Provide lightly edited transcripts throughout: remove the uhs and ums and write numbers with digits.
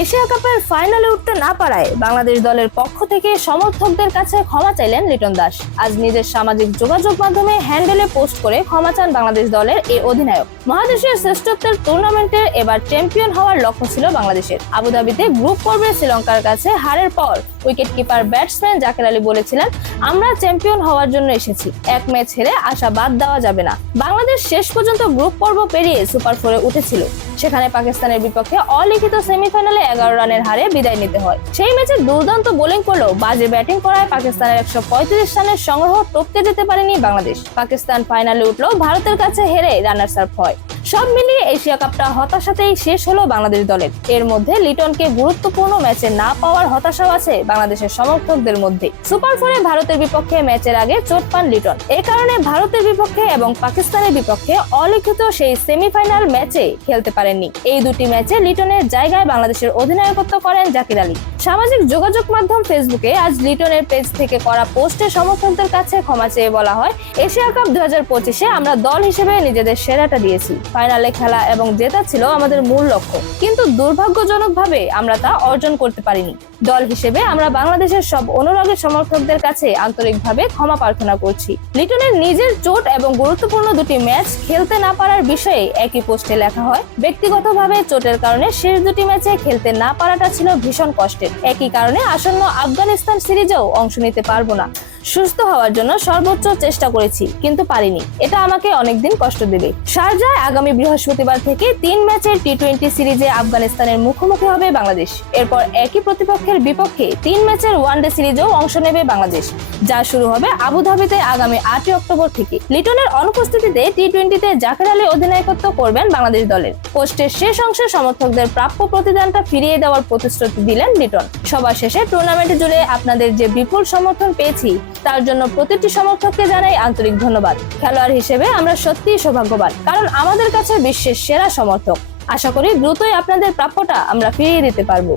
Asia কাপের ফাইনালে উঠতে না পারায় বাংলাদেশ দলের পক্ষ থেকে সমর্থকদের কাছে ক্ষমা চাইলেন লিটন দাস। আজ নিজের সামাজিক যোগাযোগ মাধ্যমে হ্যান্ডেলে পোস্ট করে ক্ষমা চান বাংলাদেশ দলের এই অধিনায়ক। মহাদেশীয় শ্রেষ্ঠত্বের টুর্নামেন্টে এবার চ্যাম্পিয়ন হওয়ার লক্ষ্য ছিল বাংলাদেশের। আবুধাবিতে গ্রুপ পর্বে শ্রীলঙ্কার কাছে হারের পর wicket keeper batsman Jaker Ali বলেছিলেন, আমরা চ্যাম্পিয়ন হওয়ার জন্য এসেছি, এক ম্যাচ হেরে আশা বাদ দেওয়া যাবে না। বাংলাদেশ শেষ পর্যন্ত গ্রুপ পর্ব পেরিয়ে সুপার 4-এ উঠেছিল। সেখানে পাকিস্তানের বিপক্ষে অলিখিত সেমিফাইনালে 11 রানের হারে বিদায় নিতে হয়। সেই ম্যাচে দুর্দান্ত বোলিং করলেও বাজে ব্যাটিং করায় পাকিস্তানের 135 রানের সংগ্রহ টপকে যেতে পারেনি বাংলাদেশ। পাকিস্তান ফাইনালে উঠলেও ভারতের কাছে হেরে রানার্স আপ হয়। সব মিলিয়ে এশিয়া কাপটা হতাশাতেই শেষ হলো বাংলাদেশ দলের। এর মধ্যে লিটনকে গুরুত্বপূর্ণ ম্যাচে না পাওয়ার হতাশাও আছে বাংলাদেশের সমর্থকদের মধ্যে। সুপার 4-এ ভারতের বিপক্ষে ম্যাচের আগে চোট পান লিটন। এই কারণে ভারতের বিপক্ষে এবং পাকিস্তানের বিপক্ষে অলিখিত সেই সেমিফাইনাল ম্যাচে খেলতে পারেননি। এই দুটি ম্যাচে লিটনের জায়গায় বাংলাদেশের অধিনায়কত্ব করেন জাকির আলী। সামাজিক যোগাযোগ মাধ্যম ফেসবুকে আজ লিটনের পেজ থেকে করা পোস্টে সমর্থকদের কাছে ক্ষমা চেয়ে বলা হয়, এশিয়া কাপ 2025-এ আমরা দল হিসেবে নিজেদের সেরাটা দিয়েছি। ফাইনালে খেলা এবং জেতা ছিল আমাদের মূল লক্ষ্য, কিন্তু দুর্ভাগ্যজনকভাবে আমরা তা অর্জন করতে পারিনি। দল হিসেবে আমরা বাংলাদেশের সব অনুরাগী সমর্থকদের কাছে আন্তরিকভাবে ক্ষমা প্রার্থনা করছি। লিটনের নিজের চোট এবং গুরুত্বপূর্ণ দুটি ম্যাচ খেলতে না পারার বিষয়ে একই পোস্টে লেখা হয়, ব্যক্তিগতভাবে চোটের কারণে শেষ দুটি ম্যাচে খেলতে না পারাটা ছিল ভীষণ কষ্টের। একই কারণে আসন্ন আফগানিস্তান সিরিজেও অংশ নিতে পারবো না। সুস্থ হওয়ার জন্য সর্বোচ্চ চেষ্টা করেছি, কিন্তু পারিনি। এটা আমাকে অনেকদিন কষ্ট দেবে। শারজায় আগামী বৃহস্পতিবার থেকে 3 ম্যাচের টি-20 সিরিজে আফগানিস্তানের মুখোমুখি হবে বাংলাদেশ। এরপর একই প্রতিপক্ষের বিপক্ষে 3 ম্যাচের ওয়ানডে সিরিজেও অংশ নেবে বাংলাদেশ, যা শুরু হবে আবুধাবিতে আগামী 8 অক্টোবর থেকে। লিটনের অনুপস্থিতিতে টি-20-তে জাকের আলী অধিনায়কত্ব করবেন বাংলাদেশ দলের। পোস্টের শেষ অংশে সমর্থকদের প্রাপ্য প্রতিদানটা ফিরিয়ে দেওয়ার প্রতিশ্রুতি দিলেন লিটন। সবার শেষে টুর্নামেন্টে জুড়ে আপনাদের যে বিপুল সমর্থন পেয়েছি তার জন্য প্রতিটি সমর্থককে জানাই আন্তরিক ধন্যবাদ। খেলোয়াড় হিসেবে আমরা সত্যিই সৌভাগ্যবান, কারণ আমাদের কাছে বিশ্বের সেরা সমর্থক। আশা করি দ্রুতই আপনাদের প্রাপ্যটা আমরা ফিরিয়ে দিতে পারবো।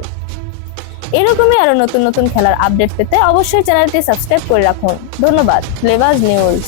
এরকমই আরো নতুন নতুন খেলার আপডেট পেতে অবশ্যই চ্যানেলটি সাবস্ক্রাইব করে রাখুন। ধন্যবাদ। Flavours news.